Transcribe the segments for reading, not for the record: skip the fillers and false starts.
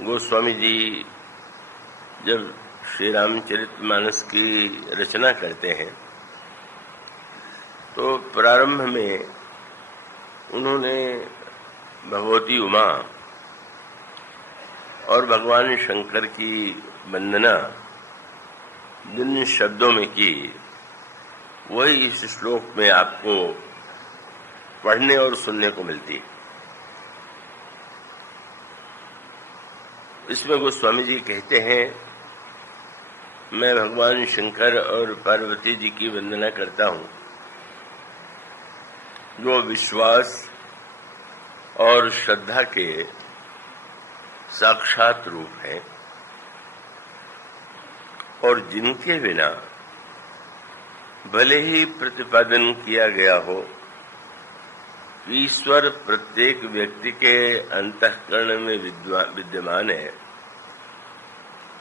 गोस्वामी जी जब श्री रामचरितमानस की रचना करते हैं तो प्रारंभ में उन्होंने भगवती उमा और भगवान शंकर की वंदना जिन शब्दों में की वही इस श्लोक में आपको पढ़ने और सुनने को मिलती है। इसमें गोस्वामी जी कहते हैं, मैं भगवान शंकर और पार्वती जी की वंदना करता हूँ जो विश्वास और श्रद्धा के साक्षात रूप हैं और जिनके बिना भले ही प्रतिपादन किया गया हो ईश्वर प्रत्येक व्यक्ति के अंतःकरण में विद्यमान है,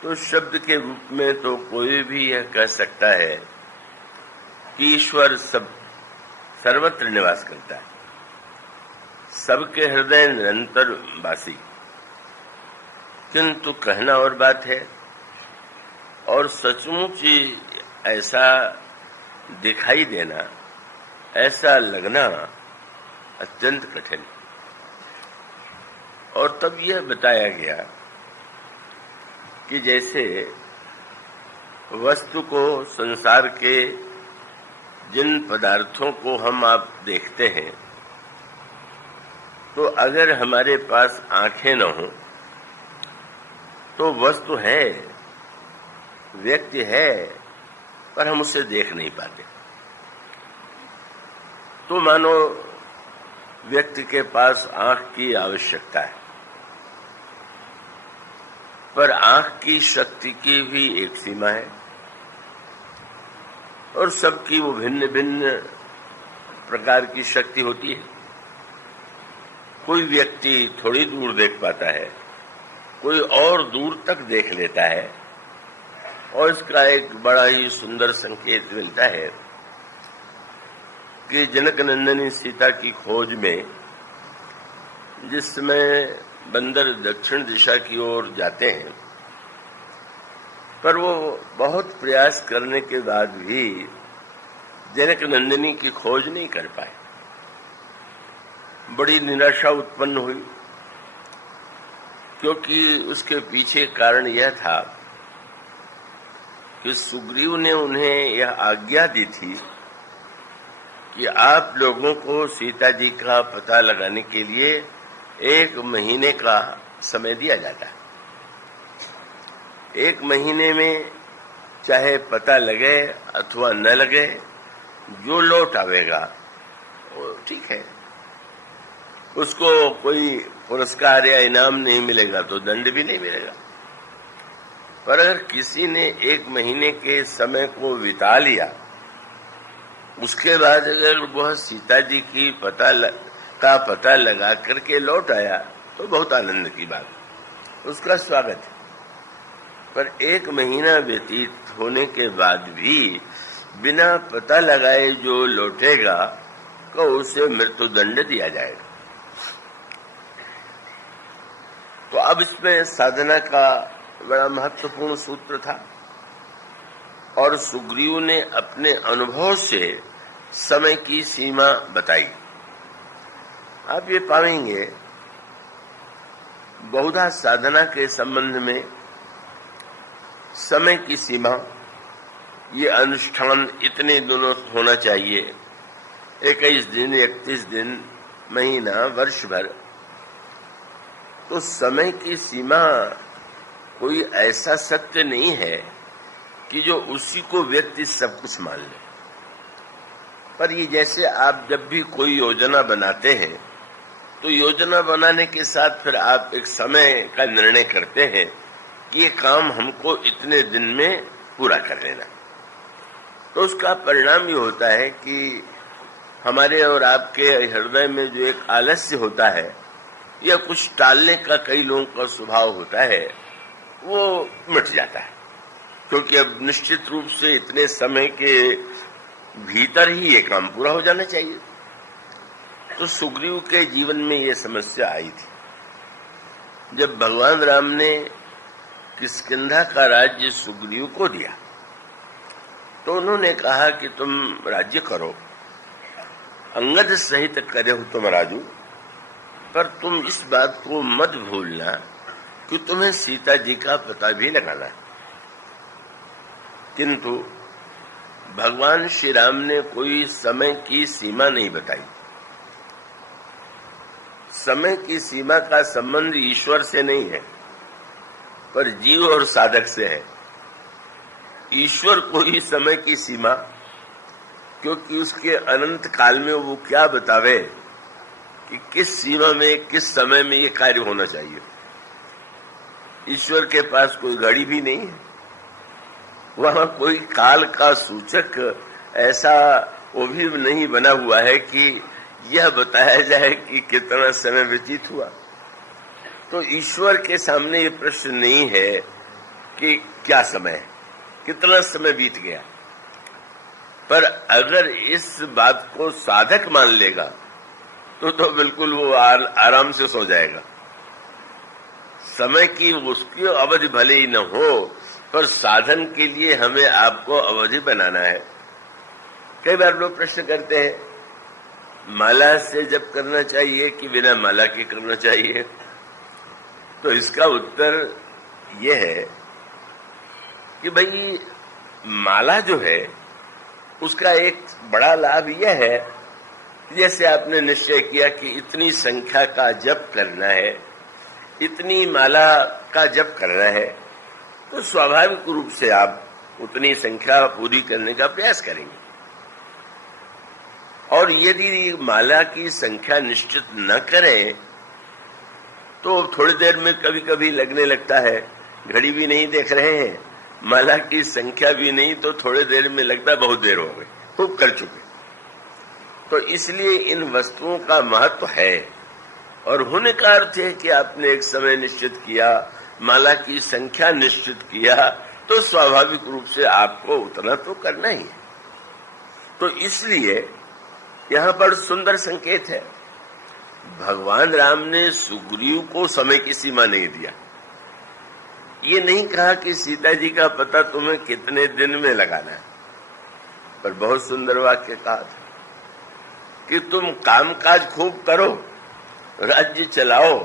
तो शब्द के रूप में तो कोई भी यह कह सकता है कि ईश्वर सर्वत्र निवास करता है, सबके हृदय निरंतर वासी। किंतु कहना और बात है और सचमुच ऐसा दिखाई देना, ऐसा लगना अत्यंत कठिन। और तब यह बताया गया कि जैसे वस्तु को, संसार के जिन पदार्थों को हम आप देखते हैं, तो अगर हमारे पास आंखें न हों तो वस्तु है, व्यक्ति है, पर हम उसे देख नहीं पाते। तो मानो व्यक्ति के पास आंख की आवश्यकता है, पर आंख की शक्ति की भी एक सीमा है और सबकी वो भिन्न भिन्न प्रकार की शक्ति होती है। कोई व्यक्ति थोड़ी दूर देख पाता है, कोई और दूर तक देख लेता है। और इसका एक बड़ा ही सुंदर संकेत मिलता है कि जनक नंदिनी सीता की खोज में जिस समय बंदर दक्षिण दिशा की ओर जाते हैं, पर वो बहुत प्रयास करने के बाद भी जनक नंदिनी की खोज नहीं कर पाए। बड़ी निराशा उत्पन्न हुई, क्योंकि उसके पीछे कारण यह था कि सुग्रीव ने उन्हें यह आज्ञा दी थी कि आप लोगों को सीता जी का पता लगाने के लिए 1 महीने का समय दिया जाता है। 1 महीने में चाहे पता लगे अथवा न लगे, जो लौट आवेगा वो ठीक है, उसको कोई पुरस्कार या इनाम नहीं मिलेगा तो दंड भी नहीं मिलेगा। पर अगर किसी ने 1 महीने के समय को बिता लिया, उसके बाद अगर वह सीता जी की पता लगा करके लौट आया तो बहुत आनंद की बात, उसका स्वागत है। पर 1 महीना व्यतीत होने के बाद भी बिना पता लगाए जो लौटेगा तो उसे मृत्युदंड दिया जाएगा। तो अब इसमें साधना का बड़ा महत्वपूर्ण सूत्र था और सुग्रीव ने अपने अनुभव से समय की सीमा बताई। आप ये पाएंगे बहुधा साधना के संबंध में समय की सीमा, ये अनुष्ठान इतने दिनों होना चाहिए, 21 दिन, 31 दिन, महीना, वर्ष भर। तो समय की सीमा कोई ऐसा सत्य नहीं है कि जो उसी को व्यक्ति सब कुछ मान ले। पर ये जैसे आप जब भी कोई योजना बनाते हैं तो योजना बनाने के साथ फिर आप एक समय का निर्णय करते हैं कि ये काम हमको इतने दिन में पूरा कर लेना। तो उसका परिणाम ये होता है कि हमारे और आपके हृदय में जो एक आलस्य होता है या कुछ टालने का कई लोगों का स्वभाव होता है, वो मिट जाता है, क्योंकि अब निश्चित रूप से इतने समय के भीतर ही ये काम पूरा हो जाना चाहिए। तो सुग्रीव के जीवन में ये समस्या आई थी जब भगवान राम ने किष्किंधा का राज्य सुग्रीव को दिया तो उन्होंने कहा कि तुम राज्य करो, अंगद सहित करे हो तुम राजू, पर तुम इस बात को मत भूलना कि तुम्हें सीता जी का पता भी लगाना है। किंतु भगवान श्री राम ने कोई समय की सीमा नहीं बताई। समय की सीमा का संबंध ईश्वर से नहीं है, पर जीव और साधक से है। ईश्वर को ही समय की सीमा, क्योंकि उसके अनंत काल में वो क्या बतावे कि किस सीमा में किस समय में ये कार्य होना चाहिए। ईश्वर के पास कोई घड़ी भी नहीं है, वहां कोई काल का सूचक ऐसा वो भी नहीं बना हुआ है कि यह बताया जाए कि कितना समय व्यतीत हुआ। तो ईश्वर के सामने ये प्रश्न नहीं है कि क्या समय है, कितना समय बीत गया। पर अगर इस बात को साधक मान लेगा तो बिल्कुल वो आराम से सो जाएगा। समय की उसकी अवधि भले ही न हो, पर साधन के लिए हमें आपको अवधि बनाना है। कई बार लोग प्रश्न करते हैं, माला से जप करना चाहिए कि बिना माला के करना चाहिए? तो इसका उत्तर यह है कि भाई माला जो है उसका एक बड़ा लाभ यह है, जैसे आपने निश्चय किया कि इतनी संख्या का जप करना है, इतनी माला का जप करना है, तो स्वाभाविक रूप से आप उतनी संख्या पूरी करने का प्रयास करेंगे। और यदि माला की संख्या निश्चित न करें तो थोड़ी देर में कभी कभी लगने लगता है, घड़ी भी नहीं देख रहे हैं, माला की संख्या भी नहीं, तो थोड़ी देर में लगता है बहुत देर हो गई, खूब कर चुके। तो इसलिए इन वस्तुओं का महत्व है, और होने का अर्थ है कि आपने एक समय निश्चित किया, माला की संख्या निश्चित किया, तो स्वाभाविक रूप से आपको उतना तो करना ही है। तो इसलिए यहां पर सुंदर संकेत है, भगवान राम ने सुग्रीव को समय की सीमा नहीं दिया। ये नहीं कहा कि सीता जी का पता तुम्हें कितने दिन में लगाना है, पर बहुत सुंदर वाक्य कहा था कि तुम कामकाज खूब करो, राज्य चलाओ,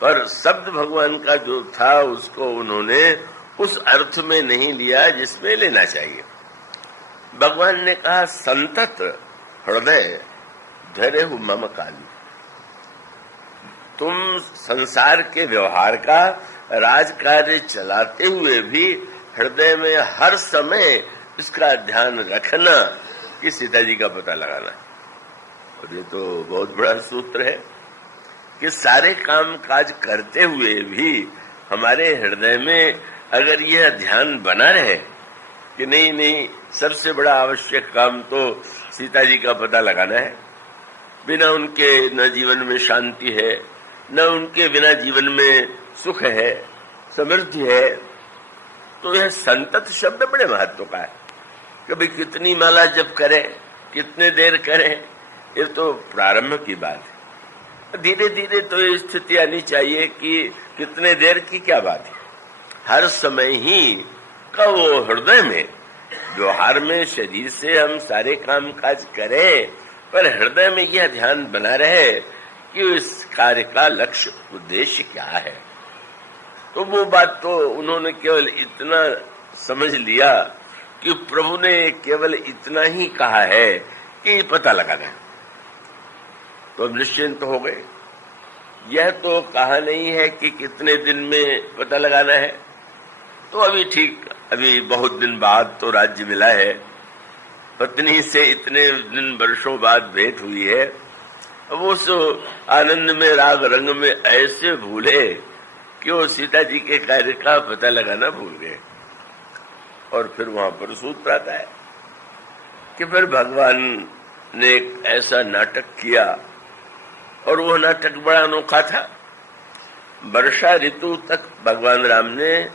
पर शब्द भगवान का जो था उसको उन्होंने उस अर्थ में नहीं लिया जिसमें लेना चाहिए। भगवान ने कहा, संतत हृदय धरे हु मम काली। तुम संसार के व्यवहार का राजकार्य चलाते हुए भी हृदय में हर समय इसका ध्यान रखना कि सीता जी का पता लगाना। और ये तो बहुत बड़ा सूत्र है कि सारे काम काज करते हुए भी हमारे हृदय में अगर यह ध्यान बना रहे कि नहीं, सबसे बड़ा आवश्यक काम तो सीता जी का पता लगाना है, बिना उनके न जीवन में शांति है, न उनके बिना जीवन में सुख है, समृद्धि है। तो यह संतत शब्द बड़े महत्व का है। कभी कितनी माला जप करें, कितने देर करें, ये तो प्रारंभ की बात है। धीरे धीरे तो ये स्थिति आनी चाहिए कि कितने देर की क्या बात है। हर समय ही का वो हृदय में, व्यवहार में शरीर से हम सारे काम काज करें, पर हृदय में यह ध्यान बना रहे कि इस कार्य का लक्ष्य उद्देश्य क्या है। तो वो बात तो उन्होंने केवल इतना समझ लिया कि प्रभु ने केवल इतना ही कहा है कि पता लगाना है, तो अब निश्चिंत हो गए। यह तो कहा नहीं है कि कितने दिन में पता लगाना है, तो अभी ठीक, अभी बहुत दिन बाद तो राज्य मिला है, पत्नी से इतने दिन वर्षों बाद भेंट हुई है, अब उस आनंद में राग रंग में ऐसे भूले कि वो सीता जी के कार्य का पता लगाना भूल गए। और फिर वहां पर सूत्र आता है कि फिर भगवान ने एक ऐसा नाटक किया, और वो नाटक बड़ा अनोखा था। वर्षा ऋतु तक भगवान राम ने,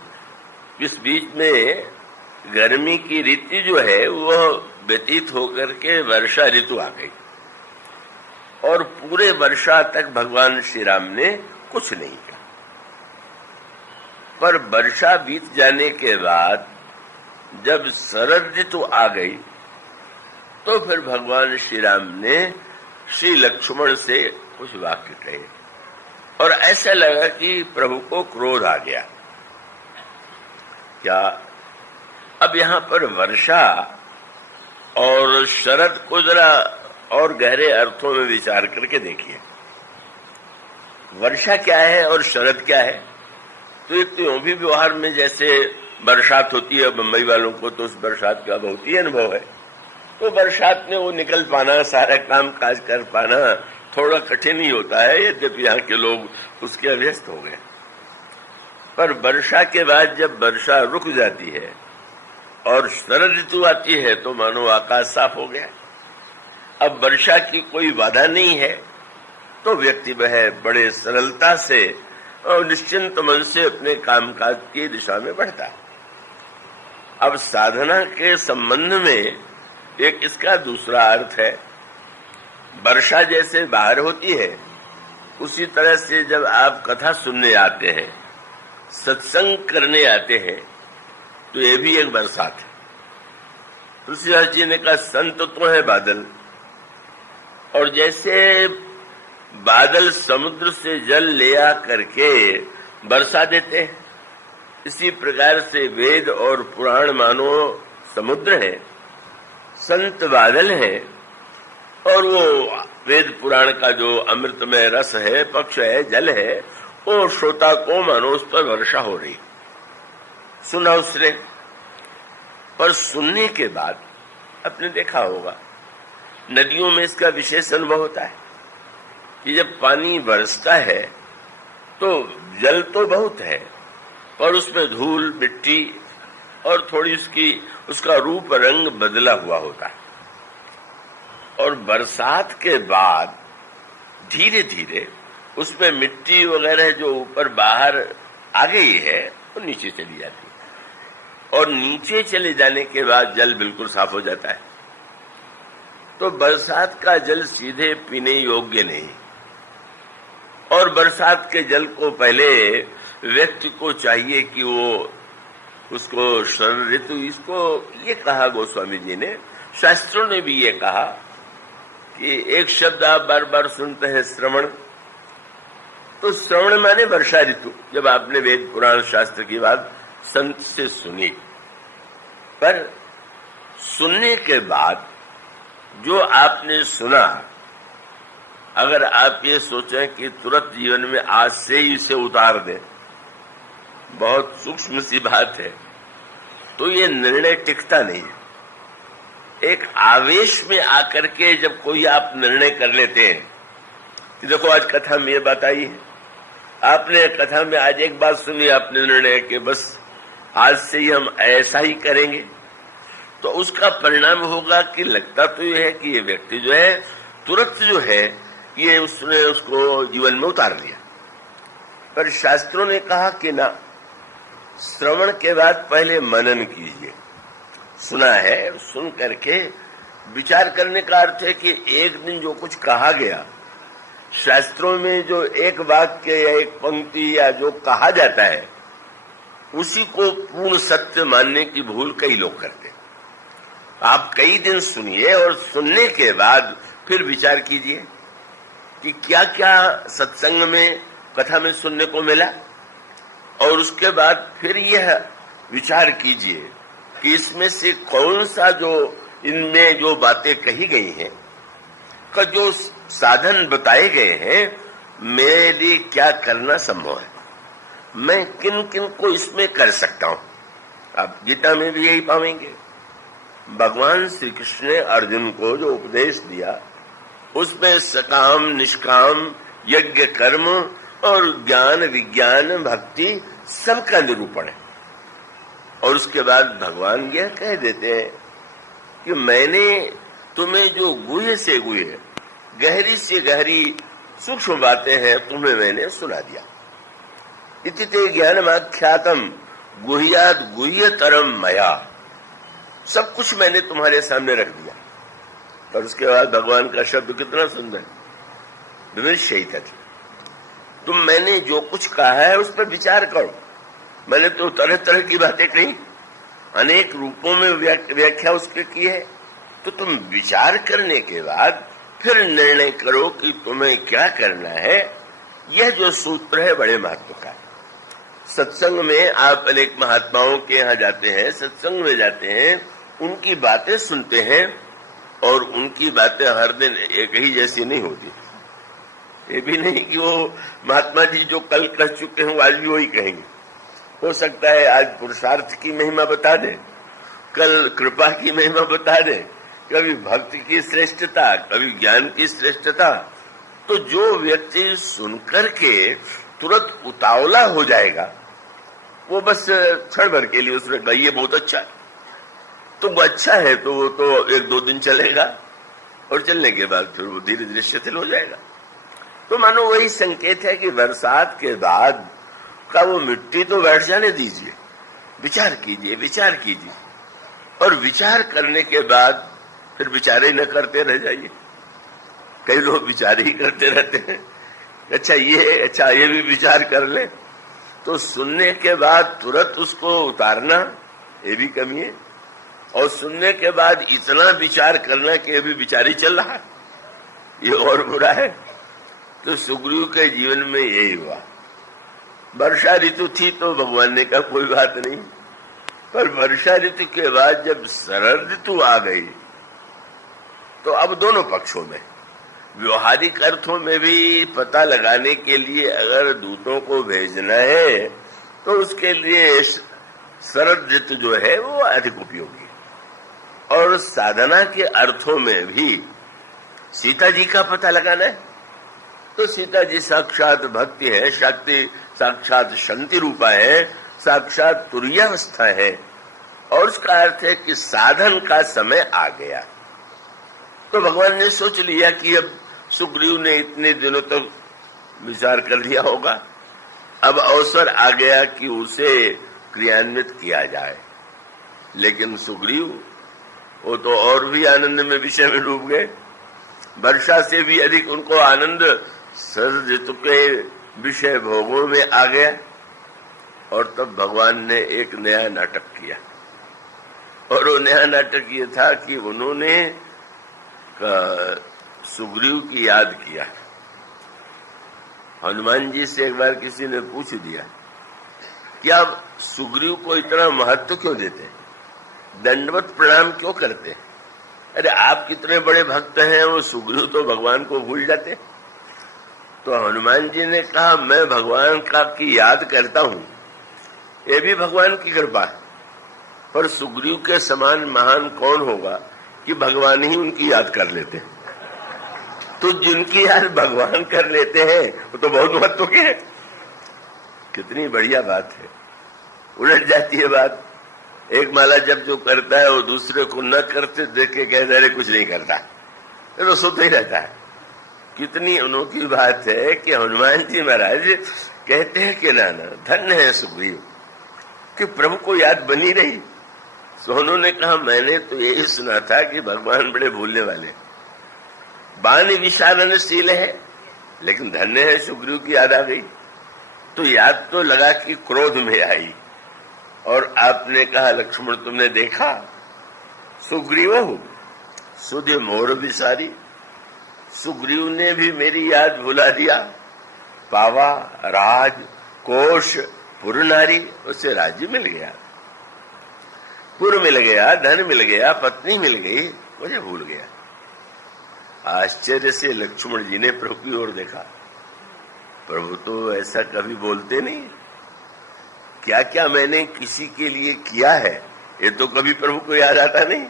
इस बीच में गर्मी की ऋतु जो है वो व्यतीत होकर के वर्षा ऋतु आ गई, और पूरे वर्षा तक भगवान श्री राम ने कुछ नहीं किया। पर वर्षा बीत जाने के बाद जब शरद ऋतु आ गई तो फिर भगवान श्री राम ने श्री लक्ष्मण से कुछ वाक्य कहे और ऐसा लगा कि प्रभु को क्रोध आ गया। क्या अब यहां पर वर्षा और शरद को जरा और गहरे अर्थों में विचार करके देखिए। वर्षा क्या है और शरद क्या है? तो एक तो यूं भी व्यवहार में जैसे बरसात होती है, बम्बई वालों को तो उस बरसात का बहुत ही अनुभव है, तो बरसात में वो निकल पाना, सारा काम काज कर पाना थोड़ा कठिन ही होता है, यद्यपि यहाँ के लोग उसके अभ्यस्त हो गए। पर वर्षा के बाद जब वर्षा रुक जाती है और शरद ऋतु आती है तो मानो आकाश साफ हो गया। अब वर्षा की कोई बाधा नहीं है तो व्यक्ति वह बड़े सरलता से और निश्चिंत मन से अपने कामकाज की दिशा में बढ़ता है। अब साधना के संबंध में एक इसका दूसरा अर्थ है, वर्षा जैसे बाहर होती है उसी तरह से जब आप कथा सुनने आते हैं, सत्संग करने आते हैं, तो ये भी एक बरसात है। तुलसीदास जी ने कहा संत तो है बादल, और जैसे बादल समुद्र से जल ले आ करके बरसा देते हैं, इसी प्रकार से वेद और पुराण मानो समुद्र है, संत बादल है, और वो वेद पुराण का जो अमृतमय रस है, पक्ष है, जल है, वो श्रोता को मानो उस पर वर्षा हो रही। सुना उसने, पर सुनने के बाद आपने देखा होगा नदियों में इसका विशेष अनुभव होता है कि जब पानी बरसता है तो जल तो बहुत है पर उसमें धूल, मिट्टी और थोड़ी उसका रूप रंग बदला हुआ होता है। और बरसात के बाद धीरे धीरे उसमें मिट्टी वगैरह जो ऊपर बाहर आ गई है वो नीचे चली जाती है, और नीचे चले जाने के बाद जल बिल्कुल साफ हो जाता है। तो बरसात का जल सीधे पीने योग्य नहीं, और बरसात के जल को पहले व्यक्ति को चाहिए कि वो उसको शरद ऋतु, इसको ये कहा गोस्वामी जी ने, शास्त्रों ने भी ये कहा कि एक शब्द आप बार बार सुनते हैं श्रवण, तो श्रवण माने वर्षा ऋतु। जब आपने वेद पुराण शास्त्र की बात संत से सुनी, पर सुनने के बाद जो आपने सुना, अगर आप ये सोचें कि तुरंत जीवन में आज से ही इसे उतार दें, बहुत सूक्ष्म सी बात है, तो ये निर्णय टिकता नहीं है। एक आवेश में आकर के जब कोई आप निर्णय कर लेते हैं कि देखो आज कथा में ये बात आई है, आपने कथा में आज एक बात सुनी, आपने निर्णय कि बस आज से ही हम ऐसा ही करेंगे, तो उसका परिणाम होगा कि लगता तो ये है कि ये व्यक्ति जो है तुरंत जो है ये उसने उसको जीवन में उतार दिया। पर शास्त्रों ने कहा कि ना, श्रवण के बाद पहले मनन कीजिए। सुना है, सुन करके विचार करने का अर्थ है कि एक दिन जो कुछ कहा गया, शास्त्रों में जो एक वाक्य या एक पंक्ति या जो कहा जाता है, उसी को पूर्ण सत्य मानने की भूल कई लोग करते हैं। आप कई दिन सुनिए और सुनने के बाद फिर विचार कीजिए कि क्या क्या सत्संग में, कथा में सुनने को मिला, और उसके बाद फिर यह विचार कीजिए कि इसमें से कौन सा जो इनमें जो बातें कही गई हैं, का जो साधन बताए गए हैं, मेरे लिए क्या करना संभव है, मैं किन किन को इसमें कर सकता हूं। आप गीता में भी यही पाएंगे। भगवान श्री कृष्ण ने अर्जुन को जो उपदेश दिया, उसमें सकाम, निष्काम, यज्ञ, कर्म और ज्ञान, विज्ञान, भक्ति सबका निरूपण है। और उसके बाद भगवान यह कह देते हैं कि मैंने तुम्हें जो गुह्य से गुह्य, गहरी से गहरी सूक्ष्म बातें हैं, तुम्हें मैंने सुना दिया। इति ते ज्ञानमाख्यातम गुह्याद गुह्यतरम मया, सब कुछ मैंने तुम्हारे सामने रख दिया। और उसके बाद भगवान का शब्द कितना सुंदर, विमर्शयित, तुम मैंने जो कुछ कहा है उस पर विचार करो, मैंने तो तरह तरह की बातें कही, अनेक रूपों में व्याख्या उसके की है। तो तुम विचार करने के बाद फिर निर्णय करो कि तुम्हें क्या करना है। यह जो सूत्र है बड़े महत्व का है। सत्संग में आप अनेक महात्माओं के यहाँ जाते हैं, सत्संग में जाते हैं, उनकी बातें सुनते हैं, और उनकी बातें हर दिन एक ही जैसी नहीं होती। ये भी नहीं कि वो महात्मा जी जो कल कह चुके हैं आज भी वही कहेंगे। हो सकता है आज पुरुषार्थ की महिमा बता दें, कल कृपा की महिमा बता दें, कभी भक्ति की श्रेष्ठता, कभी ज्ञान की श्रेष्ठता। तो जो व्यक्ति सुनकर के तुरंत उतावला हो जाएगा, वो बस क्षण भर के लिए उसने कहा ये बहुत अच्छा है, तो वो अच्छा है तो वो तो एक दो दिन चलेगा, और चलने के बाद फिर वो धीरे धीरे शिथिल हो जाएगा। तो मानो वही संकेत है कि बरसात के बाद का वो मिट्टी तो बैठ जाने दीजिए, विचार कीजिए, विचार कीजिए, और विचार करने के बाद फिर विचार ही न करते रह जाइए। कई लोग विचार ही करते रहते हैं, अच्छा ये भी विचार कर ले। तो सुनने के बाद तुरंत उसको उतारना ये भी कमी है, और सुनने के बाद इतना विचार करना कि अभी विचार ही चल रहा है, ये और बुरा है। तो सुग्रीव के जीवन में यही हुआ। वर्षा ऋतु थी तो भगवान ने कहा कोई बात नहीं, पर वर्षा ऋतु के बाद जब शरद ऋतु आ गई तो अब दोनों पक्षों में, व्यवहारिक अर्थों में भी पता लगाने के लिए अगर दूतों को भेजना है तो उसके लिए शरद ऋतु जो है वो अधिक उपयोगी, और साधना के अर्थों में भी सीता जी का पता लगाना है तो सीता जी साक्षात भक्ति है, शक्ति साक्षात शांति रूपा है, साक्षात तुरीयावस्था है, और उसका अर्थ है कि साधन का समय आ गया। तो भगवान ने सोच लिया कि अब सुग्रीव ने इतने दिनों तक विचार कर लिया होगा, अब अवसर आ गया कि उसे क्रियान्वित किया जाए। लेकिन सुग्रीव वो तो और भी आनंद में विषय में डूब गए, वर्षा से भी अधिक उनको आनंद शरद ऋतु के विषय भोगों में आ गया। और तब भगवान ने एक नया नाटक किया, और वो नया नाटक ये था कि उन्होंने सुग्रीव की याद किया। हनुमान जी से एक बार किसी ने पूछ दिया कि आप सुग्रीव को इतना महत्व क्यों देते हैं, दंडवत प्रणाम क्यों करते हैं? अरे आप कितने बड़े भक्त हैं, वो सुग्रीव तो भगवान को भूल जाते। तो हनुमान जी ने कहा मैं भगवान का की याद करता हूं, ये भी भगवान की कृपा है, पर सुग्रीव के समान महान कौन होगा कि भगवान ही उनकी याद कर लेते हैं। तो जिनकी याद भगवान कर लेते हैं वो तो बहुत महत्व के हैं। कितनी बढ़िया बात है, उलट जाती है बात। एक माला जब जो करता है वो दूसरे को न करते देख के कहता है कुछ नहीं करता, तो सोता ही रहता है। कितनी अनोखी बात है कि हनुमान जी महाराज कहते हैं कि नाना धन्य है सुग्रीव कि प्रभु को याद बनी रही। तो उन्होंने कहा मैंने तो यही सुना था कि भगवान बड़े भूलने वाले, वाणी विशारणशील है, लेकिन धन्य है सुग्रीव की याद आ गई। तो याद तो लगा कि क्रोध में आई, और आपने कहा लक्ष्मण तुमने देखा सुग्रीव सुधे मोर विसारी, सुग्रीव ने भी मेरी याद भुला दिया। पावा राज कोश पुर नारी, उसे राज्य मिल गया, पुर मिल गया, धन मिल गया, पत्नी मिल गई, मुझे भूल गया। आश्चर्य से लक्ष्मण जी ने प्रभु की ओर देखा। प्रभु तो ऐसा कभी बोलते नहीं, क्या क्या मैंने किसी के लिए किया है ये तो कभी प्रभु को याद आता नहीं,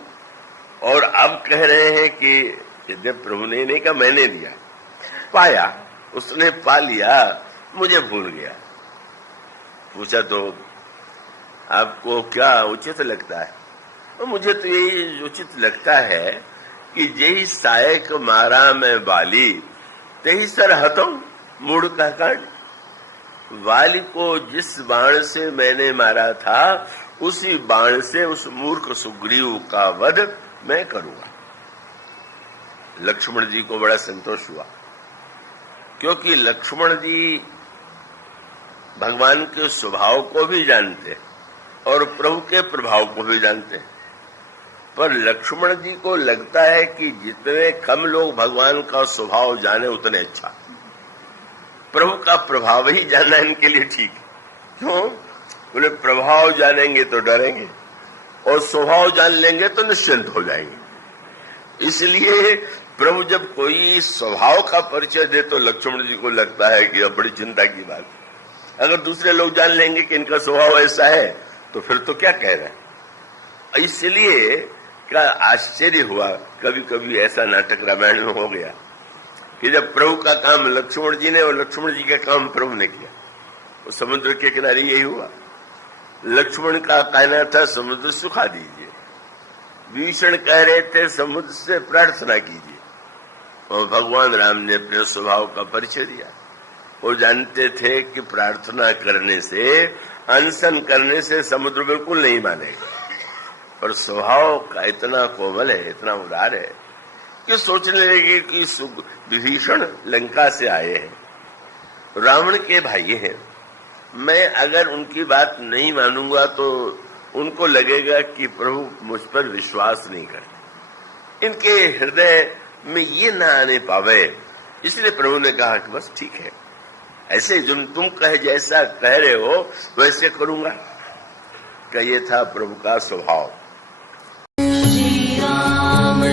और अब कह रहे हैं कि जब प्रभु ने नहीं कहा मैंने दिया, पाया, उसने पा लिया, मुझे भूल गया। पूछा तो आपको क्या उचित लगता है? और मुझे तो यही उचित लगता है कि जही सायक मारा मैं बाली तही सर हतम मूढ़ का कांड। वाली को जिस बाण से मैंने मारा था उसी बाण से उस मूर्ख सुग्रीव का वध मैं करूंगा। लक्ष्मण जी को बड़ा संतोष हुआ, क्योंकि लक्ष्मण जी भगवान के स्वभाव को भी जानते और प्रभु के प्रभाव को भी जानते हैं। पर लक्ष्मण जी को लगता है कि जितने कम लोग भगवान का स्वभाव जाने उतने अच्छा। प्रभु का प्रभाव ही जानना इनके लिए ठीक है। क्यों? बोले प्रभाव जानेंगे तो डरेंगे और स्वभाव जान लेंगे तो निश्चिंत हो जाएंगे। इसलिए प्रभु जब कोई स्वभाव का परिचय दे तो लक्ष्मण जी को लगता है कि अब बड़ी चिंता की बात। अगर दूसरे लोग जान लेंगे कि इनका स्वभाव ऐसा है तो फिर तो क्या कह रहे हैं। इसलिए क्या आश्चर्य हुआ, कभी कभी ऐसा नाटक रामायण में हो गया कि जब प्रभु का काम लक्ष्मण जी ने और लक्ष्मण जी का काम प्रभु ने किया। वो समुद्र के किनारे यही हुआ। लक्ष्मण का कहना था समुद्र सुखा दीजिए, विभीषण कह रहे थे समुद्र से प्रार्थना कीजिए, और भगवान राम ने अपने स्वभाव का परिचय दिया। वो जानते थे कि प्रार्थना करने से, अनशन करने से समुद्र बिल्कुल नहीं मानेगा, पर स्वभाव का इतना कोमल है, इतना उदार है कि सोचने लगे कि विभीषण लंका से आए हैं, रावण के भाई हैं, मैं अगर उनकी बात नहीं मानूंगा तो उनको लगेगा कि प्रभु मुझ पर विश्वास नहीं करते, इनके हृदय में ये ना आने पावे। इसलिए प्रभु ने कहा कि बस ठीक है, ऐसे तुम कहे जैसा कह रहे हो वैसे करूंगा। का ये था प्रभु का स्वभाव। श्री राम